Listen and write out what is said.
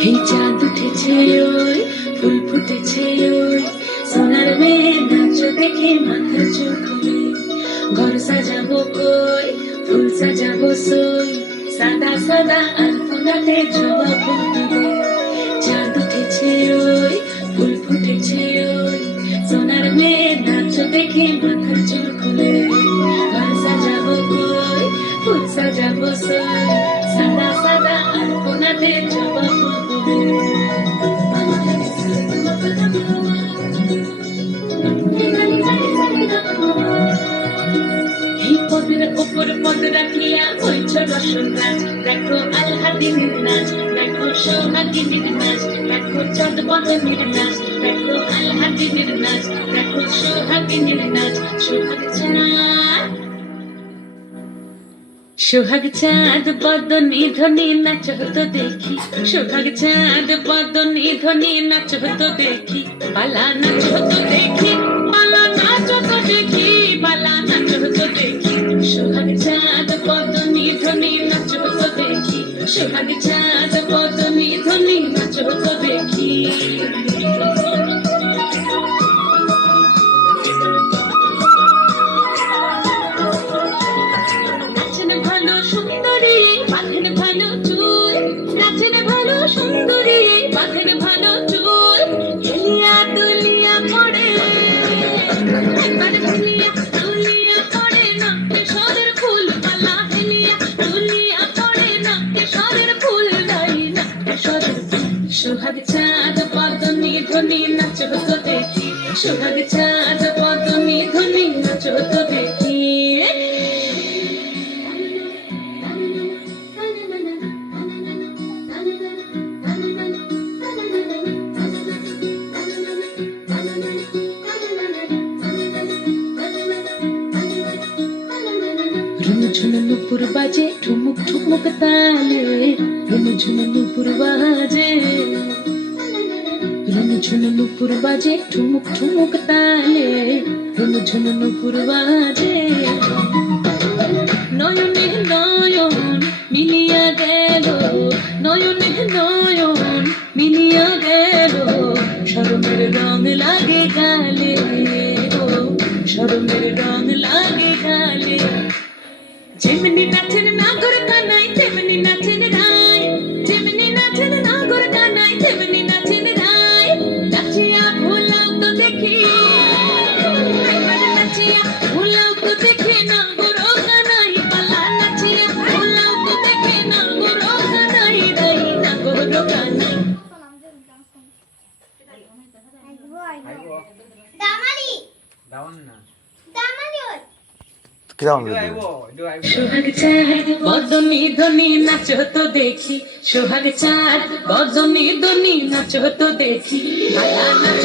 এই চাঁদ উঠেছে ওই ফুল ফুটেছে ওই সোনার মেয়ে নাচ দেখে মাথার চুল খুলে ঘর সাজাবো কই ফুল সাজাবো সই সাদা সাদা আলপনাতে জবা ফুল দিবে চাঁদ উঠেছে ওই ফুল ফুটেছে ওই সোনার মেয়ে নাচ দেখে মাথার চুল খুলে ঘর সাজাবো কই ফুল সাজাবো সই সাদা সাদা আলপনাতে জবা ফুল দিবে এই পদের উপর পদ রাখিয়া বইছ রসন গাছ দেখো আল্লাদিনের নাচ দেখো সোহাগিনীর নাচ দেখো চাঁদ বদনের নাচ দেখো আল্লাদিনের নাচ দেখো সোহাগিনীর নাচ সোহাগ চাঁদ বদনী ধ্বনি নাচ হতো দেখি সোহাগ চাঁদ বদনী ধ্বনি নাচ হতো দেখি পালা নাচ হতো দেখি পালা নাচ হতো দেখি পালা নাচ হতো দেখি সোহাগ চাঁদ বদনী ধ্বনি নাচ হতো দেখি সোহাগ চাঁদ বদনী ধ্বনি নাচ হতো দেখি সুন্দরী বাঁধেন ভালো চুল হেলিয়া দুলিয়া পড়ে একবার হেলিয়া দুলিয়া পড়ে না কেশরের ফুল পালা হেলিয়া দুলিয়া পড়ে না কেশরের ফুল নাই না কেশরের সোহাগ চাঁদ বদনী ধ্বনি নাচ হতো দেখি সোহাগ চাঁদ বদনী ধ্বনি নাচ হতো দেখি ঝুমঝুম নুপুর বাজে ঠুমুক ঠুমুক তালে ঝুমঝুম নুপুর বাজে ঝুমঝুম নুপুর বাজে ঠুমুক ঠুমুক তালে ঝুমঝুম নুপুর বাজে নয়নে নয়ন মিলিয়া গেল নয়নে নয়ন মিলিয়া গেল শরমের রং লাগে গালে ও শরমের রং লাগে গালে যেমনি নাচেন নাগর কানাই তেমনি নাচেন রায় যেমনি নাচেন নাগর কানাই তেমনি নাচেন রায় নাচিয়া ভোলাও তো দেখি নাচিয়া ভোলাও তো দেখে নাগর কানাই পালা নাচিয়া ভোলাও তো দেখে নাগর কানাই রাই নাগর কানাই দামালি দাওন না দামালি সোহাগ চাঁদ বদনী ধ্বনি নাচ হতো দেখি সোহাগ চাঁদ বদনী ধ্বনি নাচ হতো দেখি পালা নাচ